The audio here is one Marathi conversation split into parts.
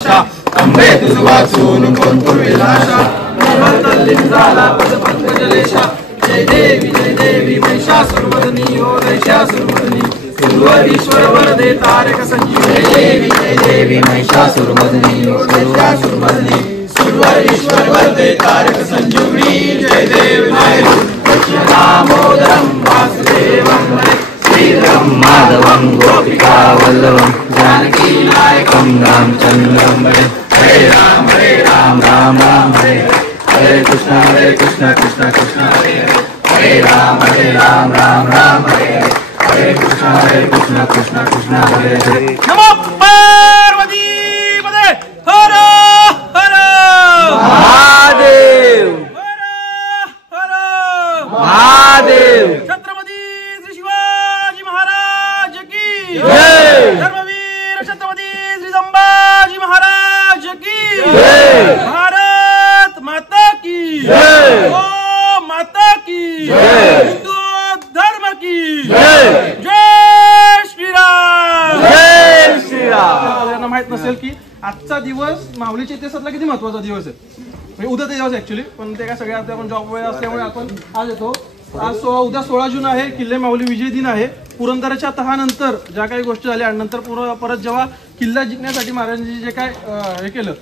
अंबे तुझ वाचून कोण पूर्वेल आशा निर्भरतल्लिंदाला पदपंकजलेशा जय देवी महिषासुरमर्दिनी हो महिषासुरमर्दिनी सुरवरीश्वर वरदे तारक संजीवनी जय देवी महिषासुरमर्दिनी हो महिषासुरमर्दिनी सुरवरीश्वर वरदे तारक संजीवनी जय देव दामोदरम वासुदेवं श्रीधरं माधवं गोपिका वल्लभं जानकी नायकं रामचंद्रं हरे राम राम राम हरे कृष्ण कृष्ण कृष्ण हरे हरे राम राम राम हरे कृष्ण कृष्ण हरे हरे। नमो पार्वती पदे हर हर महादेव हर महादेव छत्रपती श्री शिवाजी महाराज की जय। धर्मवीर छत्रपती श्री संभाजी महाराज की जय। भारत माता की जय। ओ माता की जय। हिंदू धर्म की जय। जय श्रीराम जय श्रीराम। यांना माहित नसेल की आजचा दिवस माऊलीच्या इतिहासातला किती महत्वाचा दिवस आहे, म्हणजे उद्या ते दिवस ऍक्च्युली, पण ते काय सगळ्या आपण जॉब वेळ असल्यामुळे आपण आज येतो। आज उद्या 16 जून आहे, किल्ले माऊली विजय दिन आहे। पुरंदराच्या तहानंतर ज्या काही गोष्टी झाल्या आणि नंतर परत जेव्हा किल्ला जिंकण्यासाठी महाराजांनी जे काय हे केलं,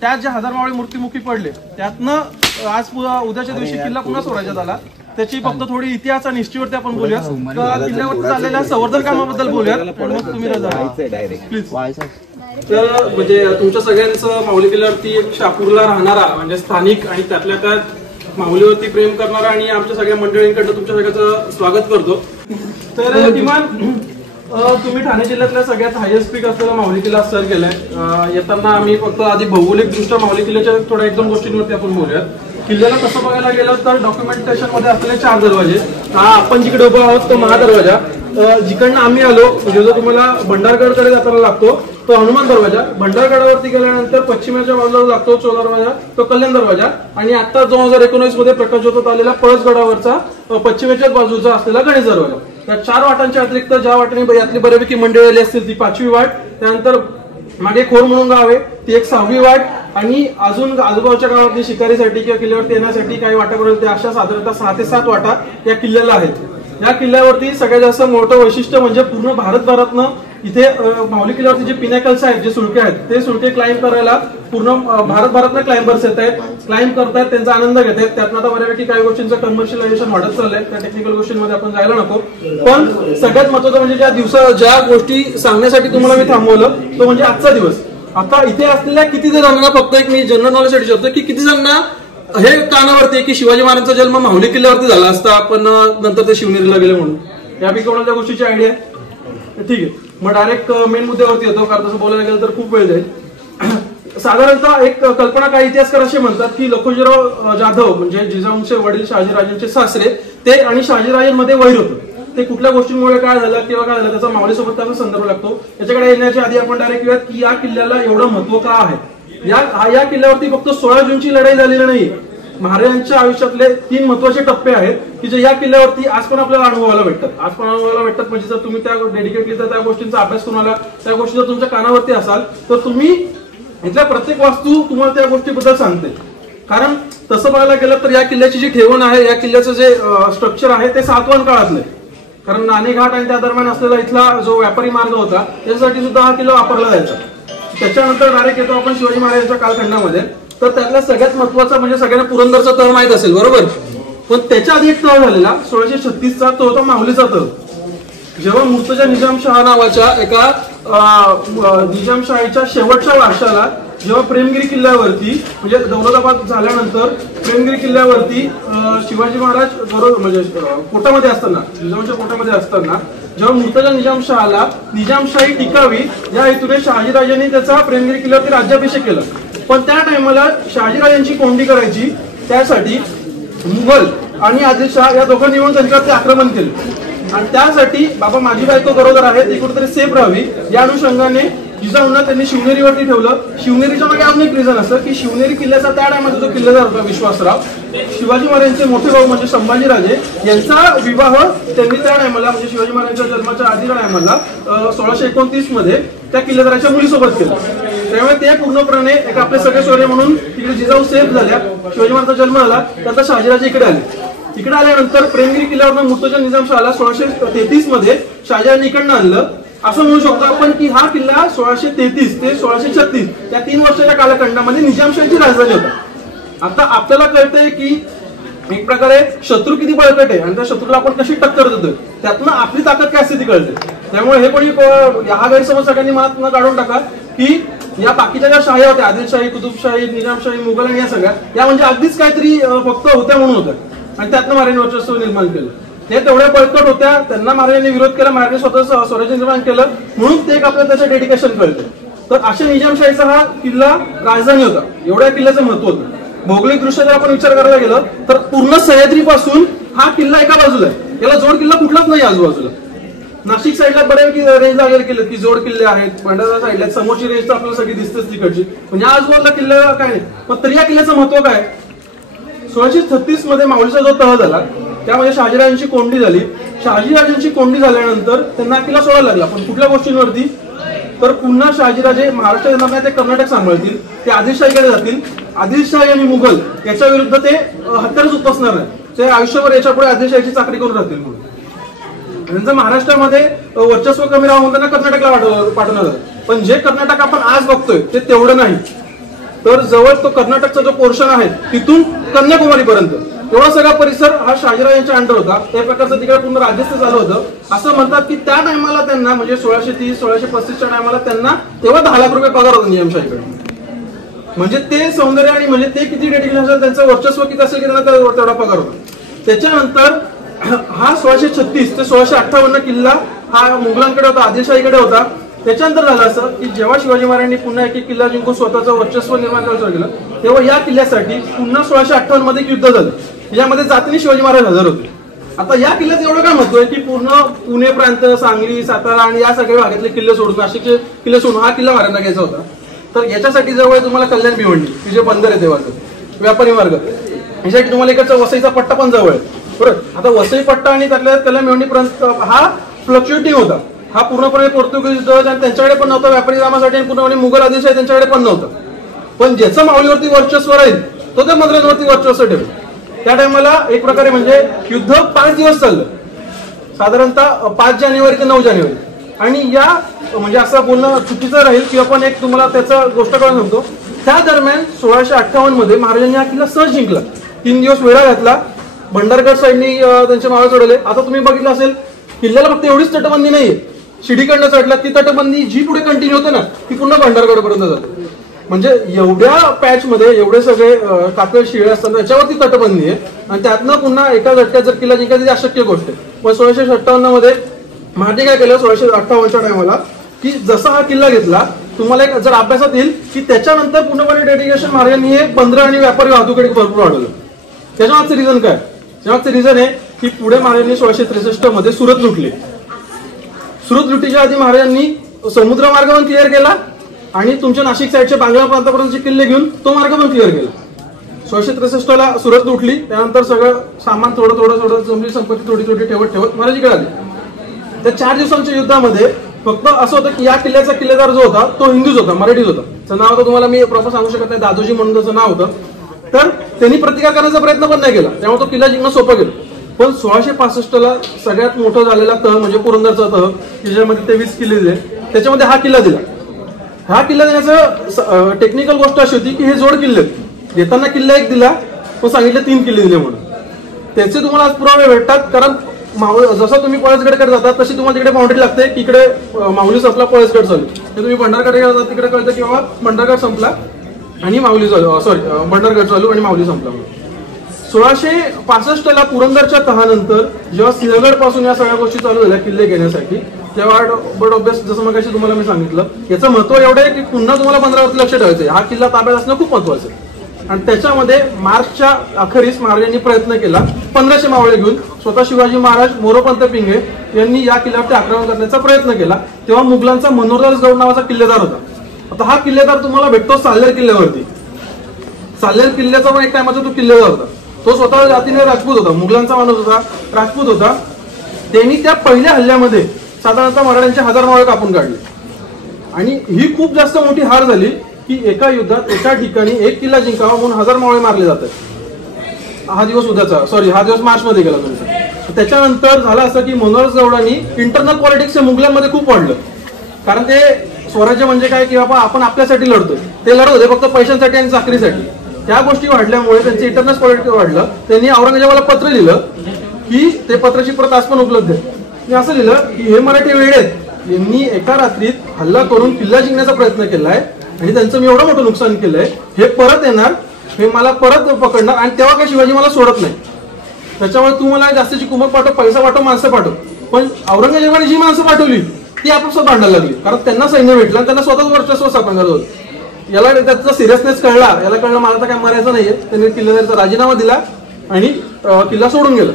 त्यात जे 1000 मावळे मृत्युमुखी पडले, त्यातनं आज उद्याच्या दिवशी किल्ला पुन्हा स्वराज्यात आला। त्याची फक्त थोडी इतिहास आणि हिस्ट्रीवरती आपण बोलूया, किल्ल्यावरती झालेल्या संवर्धन कामाबद्दल बोलूयात। पण मग तुम्ही प्लीज। तर म्हणजे तुमच्या सगळ्यांचं माऊली किल्ल्यावरती शहापूरला राहणारा म्हणजे स्थानिक आणि त्यातल्या त्यात माऊलीवरती प्रेम करणारा आणि आमच्या सगळ्या मंडळींकडनं तुमच्या सगळ्याचं स्वागत करतो। तर किमान तुम्ही ठाणे जिल्ह्यातल्या सगळ्यात हायेस्ट पीक असलेला माऊली किल्ला सर केलाय। येताना आम्ही फक्त आधी भौगोलिक दृष्ट्या माऊली किल्ल्याच्या थोड्या 1-2 गोष्टींवरती आपण बोलूयात। किल्ल्याला तसं बघायला गेलं तर डॉक्युमेंटेशन मध्ये असलेले 4 दरवाजे, हा आपण जिकडे उभा आहोत तो महादरवाजा, जिकडनं आम्ही आलो म्हणजे जो तुम्हाला भंडारगडकडे जाताना लागतो तो हनुमान दरवाजा, भंडारगडावरती गेल्यानंतर पश्चिमेच्या बाजूला लागतो चोर दरवाजा, तो कल्याण दरवाजा, आणि आता 2019 मध्ये प्रकाश ज्योतात आलेला पळसगडावरचा पश्चिमेच्या बाजूचा असलेला गणेश दरवाजा। त्या 4 वाटांच्या अतिरिक्त ज्या वाटेने यातली बऱ्यापैकी मंडळी आली असतील ती 5वी वाट, त्यानंतर मागे खोर म्हणून गाव आहे ती एक 6वी वाट, आणि अजून आजूबाजूच्या गावातली शिकारीसाठी किंवा किल्ल्यावरती येण्यासाठी काही वाटा करेल त्या अशा साधारणतः 6 ते 7 वाटा या किल्ल्याला आहेत। या किल्ल्यावरती सगळ्यात जास्त मोठं वैशिष्ट्य म्हणजे पूर्ण भारतभरातनं इथे माऊली किल्ल्यावरती जे पिनॅकल्स आहेत, जे सुळके आहेत, ते सुळके क्लाइंब करायला पूर्ण भारतभरातनं क्लाइंबर्स येत आहेत, क्लाइंब करतायत, त्यांचा आनंद घेत आहेत। त्यातनं आता बऱ्यापैकी काही गोष्टींचं कमर्शियलायझेशन वाढत चाललंय, त्या टेक्निकल गोष्टींमध्ये आपण जायला नको। पण सगळ्यात महत्त्वाचं म्हणजे ज्या गोष्टी सांगण्यासाठी तुम्हाला मी थांबवलं तो म्हणजे आजचा दिवस। आता इथे असलेल्या किती जणांना, फक्त एक मी जनरल नॉलेजसाठी विचारतो की किती जणांना हे कानावरती आहे की शिवाजी महाराजांचा जन्म माहुली किल्ल्यावरती झाला असता पण नंतर ते शिवनेरीला गेले म्हणून? यापैकी कोणाला त्या गोष्टीची आयडिया आहे? ठीक आहे, मग डायरेक्ट मेन मुद्द्यावरती येतो, कारण तसं बोलायला गेलं तर खूप वेळ जाईल। साधारणतः एक कल्पना काही इतिहासकार असे म्हणतात की लखोजीराव जाधव म्हणजे जिजाऊंचे वडील शहाजीराजांचे सासरे, ते आणि शहाजीराजांमध्ये वैर होतं। ते कुठल्या गोष्टींमुळे काय झालं किंवा काय झालं त्याचा माऊलीसोबत त्याचा संदर्भ लागतो। याच्याकडे येण्याच्या आधी आपण डायरेक्ट येऊयात की या किल्ल्याला एवढं महत्व का आहे। या किल्ल्यावरती फक्त 16 जूनची लढाई झालेली नाही, महाराजांच्या आयुष्यातले 3 महत्वाचे टप्पे आहेत की जे या किल्ल्यावरती आज पण आपल्याला अनुभवायला भेटतात। म्हणजे जर तुम्ही त्या डेडिकेटली त्या गोष्टींचा अभ्यास करून आला, त्या गोष्टी जर तुमच्या कानावरती असाल तर तुम्ही इथल्या प्रत्येक वास्तू तुम्हाला त्या गोष्टीबद्दल सांगते। कारण तसं बघायला गेलं तर या किल्ल्याची जी ठेवण आहे, या किल्ल्याचं जे स्ट्रक्चर आहे ते सातवाहन काळातलं आहे। कारण नाणेघाट आणि त्या दरम्यान असलेला इथला जो व्यापारी मार्ग होता त्याच्यासाठी सुद्धा हा किल्ला वापरला जायचा। त्याच्यानंतर डायरेक्ट येतो आपण शिवाजी महाराजांच्या कालखंडामध्ये, तर त्यातला सगळ्यात महत्वाचा म्हणजे सगळ्यांना पुरंदरचा तह माहित असेल बरोबर, पण त्याच्या आधी एक तह झालेला 1636चा, तो होता माऊलीचा तह। जेव्हा मुर्तजा निजामशहा नावाच्या एका निजामशाहीच्या शेवटच्या वर्षाला जेव्हा प्रेमगिरी किल्ल्यावरती म्हणजे दौलताबाद झाल्यानंतर प्रेमगिरी किल्ल्यावरती शिवाजी महाराज बरोबर म्हणजे कोटामध्ये असताना, निजामच्या कोटामध्ये असताना जेव्हा मुर्तजा निजामशहाला निजामशाही टिकावी या हेतूने शहाजीराजांनी त्याचा प्रेमगिरी किल्ल्यावरती राज्याभिषेक केला। पण त्या टाइमला शहाजीराजांची कोंडी करायची, त्यासाठी मुघल आणि आदिलशाह या दोघांनी मिळून त्यांच्यावरती आक्रमण केले, आणि त्यासाठी बाबा माझी बायको बरोबर आहे ती कुठेतरी सेफ राहावी या अनुषंगाने जिजाऊंना त्यांनी शिवनेरीवरती ठेवलं। शिवनेरीच्या मागे अजून एक रिझन असं की शिवनेरी किल्ल्याचा त्या टायमाचा जो किल्लेदार होता विश्वासराव, शिवाजी महाराजांचे मोठे भाऊ म्हणजे संभाजीराजे यांचा विवाह त्यांनी त्या टायमाला म्हणजे शिवाजी महाराजांच्या जन्माच्या आधीच्या टायमाला 1629 मध्ये त्या किल्लेदाराच्या मुलीसोबत केला। त्यामुळे ते पूर्णपणे एक आपले सगळे शौर्य म्हणून तिकडे जिजाऊ सेफ झाल्या. शिवाजी महाराजांचा जन्म झाला त्यानंतर शहाजीराजे इकडे आले. इकडे आल्यानंतर प्रेमगिरी किल्ल्यावरून मुर्तजा निजामशहाला 1633 मध्ये शहाजीराजांनी इकडनं आणलं. असं म्हणू शकतो आपण की हा किल्ला 1633 ते 1636 या 3 वर्षाच्या कालखंडामध्ये निजामशाहीची राजधानी होता. आता आपल्याला कळतंय की एक प्रकारे शत्रू किती बळकट आहे आणि त्या शत्रूला आपण कशी टक्कर देतोय त्यातनं आपली ताकद काय असते ती कळते. त्यामुळे हे कोणी हा गैरसमज सगळ्यांनी मनात न काढून टाका की या बाकीच्या ज्या शाही होत्या आदिलशाही, कुतुबशाही, निजामशाही, मुघल आणि या सगळ्या या म्हणजे अगदीच काहीतरी फक्त होत्या म्हणून होत्या आणि त्यातनं महाराजांनी वर्चस्व निर्माण केलं. ते तेवढ्या बळकट होत्या, त्यांना महाराजांनी विरोध केला, महाराजांनी स्वतः स्वराज्य निर्माण केलं म्हणून ते एक आपल्याला त्याचं डेडिकेशन कळतं. तर अशा निजामशाहीचा हा किल्ला राजधानी होता. एवढ्या किल्ल्याचं महत्व होतं. भौगोलिक दृष्ट्या जर आपण विचार करायला गेलं तर पूर्ण सह्याद्रीपासून हा किल्ला एका बाजूला आहे. याला जोड किल्ला कुठलाच नाही आजूबाजूला. नाशिक साईडला बऱ्यापैकी रेंज वगैरे केलं की जोड किल्ले आहेत, भंडारा साईडला समोरची रेंज तर आपल्याला सगळी दिसतेच तिकडची, म्हणजे आजूबाजूला किल्ला काय नाही. पण तरी या किल्ल्याचं महत्व काय, 1636 मध्ये माऊलीचा जो तह झाला त्यामध्ये शहाजीराजांची कोंडी झाली. शहाजीराजांची कोंडी झाल्यानंतर त्यांना किल्ला सोडायला लागला. पण कुठल्या गोष्टींवरती, तर पुन्हा शहाजीराजे महाराष्ट्र येणार नाही, ते कर्नाटक सांभाळतील, ते आदिलशाहीकडे जातील. आदिलशाही आणि मुघल याच्या विरुद्ध ते हत्यारच उपसणार नाही, ते आयुष्यभर याच्या पुढे आदिलशाहीची चाकरी करून राहतील म्हणून. त्यांचं महाराष्ट्रामध्ये वर्चस्व कमी राहून त्यांना कर्नाटकला पाठवलं. पण जे कर्नाटक आपण आज बघतोय ते तेवढं नाही. तर जवळ तो कर्नाटकचा जो पोर्शन आहे तिथून कन्याकुमारी पर्यंत एवढा सगळा परिसर हा शहाजीराजांच्या अंडर होता. त्या प्रकारचं तिकडे पूर्ण राज्यस्थ झालं होतं. असं म्हणतात की त्या टायमाला त्यांना म्हणजे 1630-1635च्या टायमाला त्यांना तेव्हा 10 लाख रुपये पगार होता निजामशाहीकडे. म्हणजे ते सौंदर्य आणि म्हणजे ते किती डेडिकेशन असेल, त्यांचं वर्चस्व किती असेल की त्यांना तेवढा पगार होता. त्याच्यानंतर हा 1636 ते 1658 किल्ला हा मुघलांकडे होता, आदिलशाहीकडे होता. त्याच्यानंतर झालं असं की जेव्हा शिवाजी महाराजांनी पुन्हा एक किल्ला जिंकून स्वतःचं वर्चस्व निर्माण करायला सुरू केलं तेव्हा या किल्ल्यासाठी पुन्हा 1658 मध्ये युद्ध झालं. यामध्ये जातीने शिवाजी महाराज हजर होते. आता या किल्ल्याचं एवढं काय महत्व आहे की पूर्ण पुणे प्रांत, सांगली, सातारा आणि या सगळ्या भागातले किल्ले सोडून, नाशिकचे किल्ले सोडून हा किल्ला महाराजांना घ्यायचा होता. तर याच्यासाठी जवळ तुम्हाला कल्याण भिवंडी की जे बंदर आहे तेव्हाचं व्यापारी मार्ग, यासाठी तुम्हाला इकडचा वसईचा पट्टा पण जवळ आहे. बरोबर. आता वसई पट्टा आणि त्यातल्या कल्याण भिवंडी पर्यंत हा फ्लक्च्युएटिंग होता. हा पूर्णपणे पोर्तुगीज जहाज आणि त्यांच्याकडे पण नव्हता, व्यापारी कामासाठी, आणि पूर्णपणे मुघल आदिलशाही त्यांच्याकडे पण नव्हतं. पण ज्याचं माऊलीवरती वर्चस्व राहील तो त्या मद्रासवरती वर्चस्व ठेवेल. त्या टायमाला एक प्रकारे म्हणजे युद्ध 5 दिवस चाललं, साधारणतः 5 जानेवारी ते 9 जानेवारी. आणि या म्हणजे असं बोलणं चुकीचं राहील की आपण एक तुम्हाला त्याचा गोष्ट कळून सांगतो. त्या दरम्यान 1658 मध्ये महाराजांनी हा किल्ला सहज जिंकला. 3 दिवस वेळा घातला. भंडारगड साईडनी त्यांचे मावळे सोडले. आता तुम्ही बघितलं असेल किल्ल्याला फक्त एवढीच तटबंदी नाहीये, शिडीकडनं चढला ती तटबंदी जी पुढे कंटिन्यू होते ना ती पूर्ण भंडारगड पर्यंत जाते. म्हणजे एवढ्या पॅच मध्ये एवढे सगळे कातळ शिळे असतात त्याच्यावरती तटबंदी आहे आणि त्यातनं पुन्हा एका झटक्यात जर किल्ला जिंकायची अशक्य गोष्ट आहे. पण 1657 मध्ये महाराजांनी काय केलं 1658च्या टायमाला की जसा हा किल्ला घेतला, तुम्हाला एक जर अभ्यासात येईल की त्याच्यानंतर पूर्णपणे डेडिकेशन महाराजांनी हे बंदर आणि व्यापारी वाहतुकीकडे भरपूर वाढवलं. त्याच्यामागचं रिझन काय, त्याच्यामागचं रिझन आहे की पुढे महाराजांनी 1663 मध्ये सुरत लुटले. सुरत लुटीच्या आधी महाराजांनी समुद्र मार्ग पण क्लिअर केला आणि तुमच्या नाशिक साईडच्या बांगला प्रांतापर्यंतचे किल्ले घेऊन तो मार्ग पण क्लिअर केला. 1663 ला सुरत लुटली. त्यानंतर सगळं सामान थोडं जमली संपत्ती थोडी ठेवत महाराज इकडे आले. त्या 4 दिवसांच्या युद्धामध्ये फक्त असं होतं की या किल्ल्याचा किल्लेदार जो होता तो हिंदूच होता, मराठीच होता. त्याचं नाव होतं तुम्हाला मी प्रॉपर सांगू शकत नाही, दादोजी म्हणून त्याचं नाव होतं. तर त्यांनी प्रतिकार करण्याचा प्रयत्न पण नाही केला, त्यामुळे तो किल्ला जिंकणं सोपं गेलं. पण 1665 ला सगळ्यात मोठा झालेला तह म्हणजे पुरंदरचा तह, ज्याच्यामध्ये 23 किल्ले दिले, त्याच्यामध्ये हा किल्ला दिला. हा किल्ला देण्याचं टेक्निकल गोष्ट अशी होती की हे जोड किल्ले देताना किल्ला एक दिला पण सांगितलं 3 किल्ले दिले म्हणून. त्याचे तुम्हाला आज पुरावे भेटतात. कारण जसं तुम्ही पळसगडकडे जातात तशी तुम्हाला तिकडे बाउंड्री लागते की इकडे माऊली संपला, पळसगड चालू. तुम्ही भंडारगडकडे जातात तिकडे कळतं की बाबा भंडारगड संपला आणि माऊली चालू, भंडारगड चालू आणि माऊली संपला. 1665 ला पुरंदरच्या तहानंतर जेव्हा सिंहगड पासून या सगळ्या गोष्टी चालू झाल्या किल्ले घेण्यासाठी, तेव्हा बट ऑब्वियस जसं मग तुम्हाला मी सांगितलं याचं महत्व एवढं आहे की पुन्हा तुम्हाला बंदरावरती लक्ष ठेवायचं. हा किल्ला ताब्यात असणं खूप महत्वाचं आहे. आणि त्याच्यामध्ये मार्चच्या अखेरीस महाराजांनी प्रयत्न केला 1500 मावळे घेऊन. स्वतः शिवाजी महाराज, मोरोपंत पिंगे यांनी या किल्ल्यावरती आक्रमण करण्याचा प्रयत्न केला. तेव्हा मुघलांचा मनोहरदास गौड नावाचा किल्लेदार होता. आता हा किल्लेदार तुम्हाला भेटतो साल्हेर किल्ल्यावरती. साल्हेर किल्ल्याचा पण एक टायमाचा तो किल्लेदार होता. तो स्वतः जातीने राजपूत होता, मुघलांचा माणूस होता, राजपूत होता. त्यांनी त्या पहिल्या हल्ल्यामध्ये साधारणतः मराठ्यांचे 1000 मावळे कापून काढले. आणि ही खूप जास्त मोठी हार झाली की एका युद्धात एका ठिकाणी 1 किल्ला जिंकावा म्हणून 1000 मावळे मारले जातात. हा दिवस उद्याचा, सॉरी हा दिवस मार्च मध्ये गेला तुमचा. त्याच्यानंतर झालं असं की मनोहर गौडांनी इंटरनल पॉलिटिक्स मुघलांमध्ये खूप वाढलं. कारण ते स्वराज्य म्हणजे काय की बाबा आपण आपल्यासाठी लढतोय, ते लढत होते फक्त पैशांसाठी आणि चाकरीसाठी. त्या गोष्टी वाढल्यामुळे त्यांचे इंटरनल पॉलिटिक्स वाढलं. त्यांनी औरंगजेबाला पत्र लिहिलं की ते पत्राची प्रत आज पण उपलब्ध आहे. मी असं लिहिलं की हे मराठी वेडे आहेत, यांनी एका रात्रीत हल्ला करून किल्ला जिंकण्याचा प्रयत्न केलाय आणि त्यांचं मी एवढं मोठं नुकसान केलंय, हे परत येणार, हे मला परत पकडणार आणि तेव्हा काय शिवाजी मला सोडत नाही. त्याच्यामुळे तू मला जास्तीची कुमक पाठव, पैसा पाठव, माणसं पाठव. पण औरंगजेबाने जी माणसं पाठवली ती आपापसात भांडायला लागली, कारण त्यांना सैन्य भेटलं आणि त्यांना स्वतःच वर्चस्व स्थापन करत होतं. याला त्याचा सिरियसनेस कळला, याला कळलं मला तर काय मरायचं नाहीये. त्यांनी किल्लेदारचा राजीनामा दिला आणि किल्ला सोडून गेला.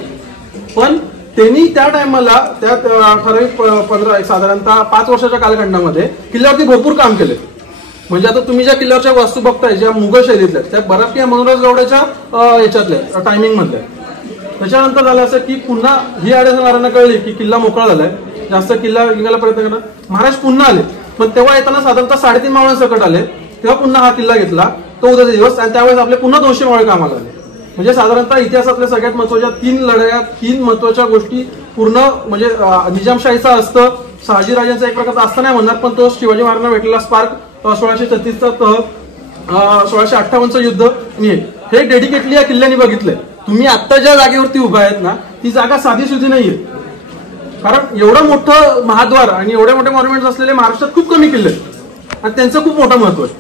पण त्यांनी त्या टायमाला त्या ठराविक 15 साधारणतः 5 वर्षाच्या कालखंडामध्ये किल्ल्यावरती भरपूर काम केले. म्हणजे आता तुम्ही ज्या किल्ल्यावरच्या वास्तू बघताय, ज्या मुघल शैलीतल्या, त्या बऱ्याचशा मनोहर गौडाच्या याच्यातल्या टायमिंग मधल्या. त्याच्यानंतर झालं असं की पुन्हा ही अडचण कळली की किल्ला मोकळा झालाय, जास्त किल्ला जिंकायला प्रयत्न करणार. महाराज पुन्हा आले, पण तेव्हा येताना साधारणतः 3.5 मावळ्यांसकट आले. तेव्हा पुन्हा हा किल्ला घेतला, तो उद्याचा दिवस, आणि त्यावेळेस आपले पुन्हा 200 मावळे कामाला आले. म्हणजे साधारणतः इतिहासातल्या सगळ्यात महत्वाच्या 3 लढाया, 3 महत्वाच्या गोष्टी पूर्ण म्हणजे निजामशाहीचा असतं, शहाजीराजांचा एक प्रकारचा असतं नाही म्हणणार, पण तो शिवाजी महाराजांना भेटलेला स्पार्क, 1636चा तह, 1658चं युद्ध, हे डेडिकेटली या किल्ल्याने बघितलंय. तुम्ही आता ज्या जागेवरती उभा आहेत ना, ती जागा साधी सुधी नाहीये. कारण एवढं मोठं महाद्वार आणि एवढे मोठे मॉन्युमेंट्स असलेले महाराष्ट्रात खूप कमी किल्ले आहेत आणि त्यांचं खूप मोठं महत्व आहे.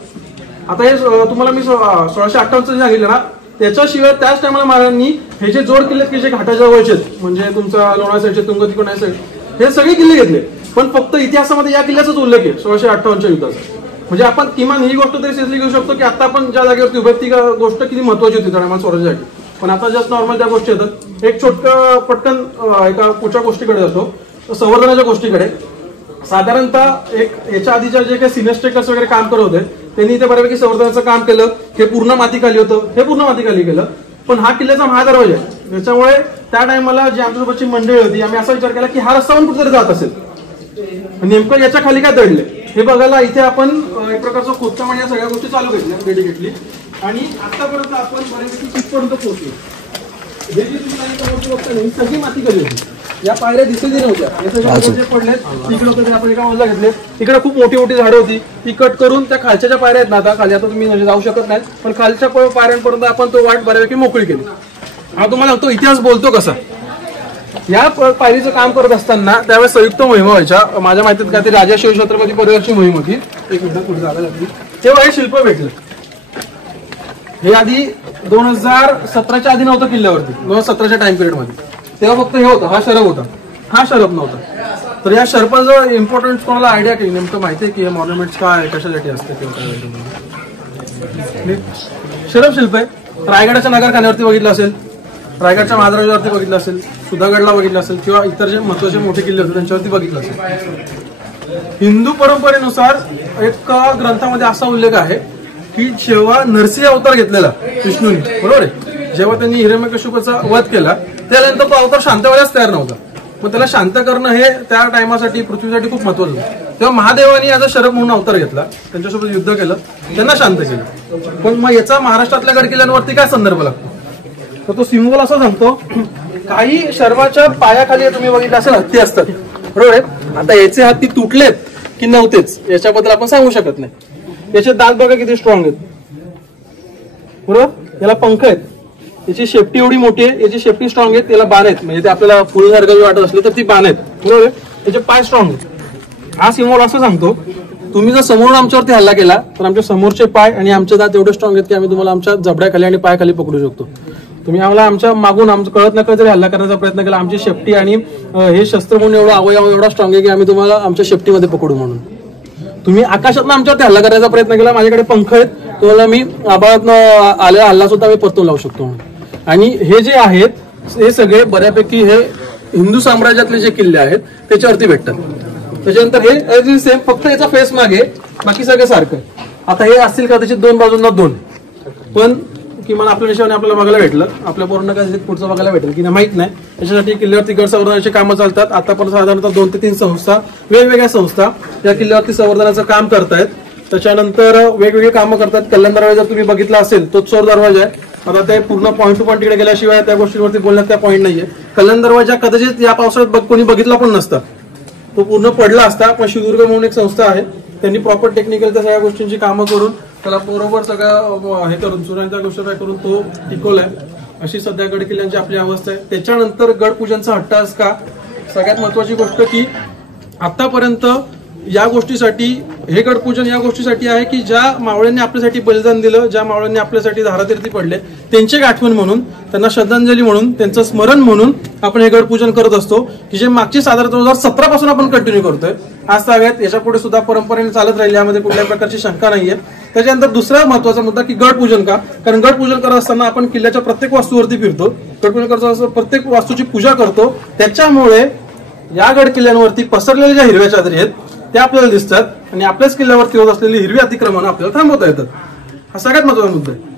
आता हे तुम्हाला मी 1658चं सांगितलं ना, त्याच्याशिवाय त्याच टायमाला महाराजांनी हे जे जोड किल्ले की जे घाटाजवळचे म्हणजे तुमचा लोणार साईडचे, तुंगतिकोना साईड, हे सगळे किल्ले घेतले. पण फक्त इतिहासामध्ये या किल्ल्याचाच उल्लेख आहे 1658च्या युद्धाचा. म्हणजे आपण किमान ही गोष्ट तरी सिरियसली घेऊ शकतो की आता आपण ज्या जागेवरती उभे ती गोष्ट किती महत्वाची होती त्या टायमाला स्वराज्यासाठी. पण आता जस्ट नॉर्मल त्या गोष्टी येतात. एक छोटं पटकन एका पुढच्या गोष्टीकडे जातो, संवर्धनाच्या गोष्टीकडे. साधारणतः एक याच्या आधीच्या जे काही सिनियर स्टेकर्स वगैरे काम करत होते त्यांनी इथे बऱ्यापैकी संवर्धनाचं काम केलं. हे पूर्ण मातीखाली होतं, हे पूर्ण मातीखाली केलं. पण हा किल्ल्याचा महादरवाजा आहे, त्याच्यामुळे त्या टायमाला जी आमच्यासोबतची मंडळी होती, आम्ही असा विचार केला की हा रस्ता पण कुठेतरी जात असेल, नेमकं याच्या खाली काय दडले हे बघायला इथे आपण एक प्रकारचं खोदकाम आणि या सगळ्या गोष्टी चालू केल्या डेडिकेटली. आणि आतापर्यंत आपण बऱ्यापैकी तिथपर्यंत पोहोचलो. हे जे तुम्ही बघता ही सगळी मातीखाली होती, या पायऱ्या दिसतही नव्हत्या. जे पडलेत तिकडे होते आपण एका बाजूला घेतले. इकडे खूप मोठी मोठी झाडं होती, ती कट करून त्या खालच्या ज्या पायऱ्या आहेत ना, आता खाली आता तुम्ही म्हणजे जाऊ शकत नाही, पण खालच्या पायऱ्यांपर्यंत आपण तो वाट बऱ्यापैकी मोकळी केली. हा तुम्हाला तो इतिहास बोलतो कसा. या पायरीचं काम करत असताना त्यावेळेस संयुक्त मोहिमा व्हायच्या. माझ्या माहितीत काय ते राजा शिवछत्रपती परिवारची मोहीम होती. एक मिनिट पुढे जागा लागली, तेव्हा हे शिल्प भेटलं. हे आधी 2017च्या आधी नव्हतं किल्ल्यावरती, 2017च्या टाइम पिरियड मध्ये. तेव्हा फक्त हे होतं, हा शरफ होता, हा शरफ नव्हता. तर या शरफाचं इम्पॉर्टन्स कोणाला आयडिया की नेमकं माहिती आहे की हे मॉन्युमेंट्स काय कशासाठी असते किंवा काय. शरफ शिल्प आहे. रायगडाच्या नगरखान्यावरती बघितलं असेल, रायगडच्या महादरवाज्यावरती बघितलं असेल, सुधागडला बघितलं असेल, किंवा इतर जे महत्वाचे मोठे किल्ले होते त्यांच्यावरती बघितलं असेल. हिंदू परंपरेनुसार एक ग्रंथामध्ये असा उल्लेख आहे की जेव्हा नरसिंह अवतार घेतलेला विष्णूंनी, बरोबर आहे, जेव्हा त्यांनी हिरण्यकश्यपाचा वध केला त्यानंतर तो अवतार शांत व्हायलाच तयार नव्हता. मग त्याला शांत करणं हे त्या टायमासाठी पृथ्वीसाठी खूप महत्वाचं होतं. तेव्हा महादेवानी याचा शरफ म्हणून अवतार घेतला, त्यांच्यासोबत युद्ध केलं, त्यांना शांत केलं. पण मग याचा महाराष्ट्रातल्या गडकिल्ल्यांवरती काय संदर्भ लागतो, तर तो सिंबल असं सांगतो, काही शर्वाच्या पायाखाली तुम्ही बघितलं असेल हत्ती असतात, बरोबर आहे. आता याचे हत्ती तुटलेत की नव्हतेच याच्याबद्दल आपण सांगू शकत नाही. याचे दात बघा किती स्ट्रॉंग आहेत, बरोबर. याला पंख आहेत, याची शेपटी एवढी मोठी आहे, याची शेपटी स्ट्रॉंग आहेत, त्याला बाण आहेत, म्हणजे ते आपल्याला फुलसारखं वाटत असले तर ती बाण आहेत, बरोबर आहे. त्याचे पाय स्ट्रॉंग आहेत. हा सिंबल असं सांगतो, तुम्ही जर समोरून आमच्यावरती हल्ला केला तर आमच्या समोरचे पाय आणि आमचे दात एवढे स्ट्रॉंग आहेत की आम्ही तुम्हाला आमच्या जबड्याखाली आणि पायाखाली पकडू शकतो. तुम्ही आम्हाला आमच्या मागून आमचं कळत नकळत जरी हल्ला करण्याचा प्रयत्न केला, आमची शेपटी आणि हे शस्त्र म्हणून एवढा अवयव एवढा स्ट्रॉंग आहे की आम्ही तुम्हाला आमच्या शेपटीमध्ये पकडू. म्हणून तुम्ही आकाशातनं आमच्यावरती हल्ला करायचा प्रयत्न केला, माझ्याकडे पंख आहेत, तुम्हाला मी आबाळातनं आलेला हल्ला सुद्धा मी परतून लावू शकतो. आणि हे जे आहेत हे सगळे बऱ्यापैकी हे हिंदू साम्राज्यातले जे किल्ले आहेत त्याच्यावरती भेटतात. त्याच्यानंतर हे सेम, फक्त याचा फेस मागे, बाकी सगळं सारखं. आता हे असतील का त्याची 2 बाजूंना 2, पण किमान आपल्या देशाने आपल्याला बघायला भेटलं. आपल्या पूर्ण काय पुढचं बघायला भेटेल की नाही माहित नाही. त्याच्यासाठी किल्ल्यावरती गड संवर्धनाची कामं चालतात. आतापर्यंत साधारणतः 2 ते 3 संस्था, वेगवेगळ्या संस्था या किल्ल्यावरती संवर्धनाचं काम करतायत. त्याच्यानंतर वेगवेगळी कामं करतात. कल्याण दरवाजा जर तुम्ही बघितला असेल तो चोर दरवाजा आहे. आता ते पूर्ण पॉईंट टू पॉईंट तिकडे गेल्याशिवाय त्या गोष्टींवरती बोलण्यात त्या पॉईंट नाहीये. कल्याण दरवाजा कदाचित या पावसाळ्यात कोणी बघितला पण नसता, तो पूर्ण पडला असता. पण शिवदुर्ग म्हणून एक संस्था आहे, त्यांनी प्रॉपर टेक्निकल त्या सगळ्या गोष्टींची कामं करून त्याला बरोबर सगळं हे करून सुरांच्या गोष्टी काय करून तो टिकवलाय. अशी सध्या गड किल्ल्यांची आपली अवस्था आहे. त्याच्यानंतर गड पूजनचा हट्टास का सगळ्यात महत्वाची गोष्ट की आतापर्यंत या गोष्टीसाठी हे गडपूजन या गोष्टीसाठी आहे की ज्या मावळ्यांनी आपल्यासाठी बलिदान दिलं, ज्या मावळ्यांनी आपल्यासाठी धारातीर्थी पडले, त्यांची आठवण म्हणून, त्यांना श्रद्धांजली म्हणून, त्यांचं स्मरण म्हणून आपण हे गडपूजन करत असतो की जे मागची साधारण 2017 पासून आपण कंटिन्यू करतोय. आज ताब्यात याच्या पुढे सुद्धा परंपरेने चालत राहिली, यामध्ये कुठल्याही प्रकारची शंका नाहीये. त्याच्यानंतर दुसरा महत्वाचा मुद्दा की गडपूजन का, कारण गडपूजन करत असताना आपण किल्ल्याच्या प्रत्येक वास्तूवरती फिरतो, गडपूजन करत असताना प्रत्येक वास्तूची पूजा करतो. त्याच्यामुळे या गड किल्ल्यांवरती पसरलेल्या ज्या हिरव्या चादरी आहेत त्या आपल्याला दिसतात आणि आपल्याच किल्ल्यावरती होत असलेली हिरवी अतिक्रमण आपल्याला थांबवता येतात. हा सगळ्यात महत्त्वाचा मुद्दा आहे.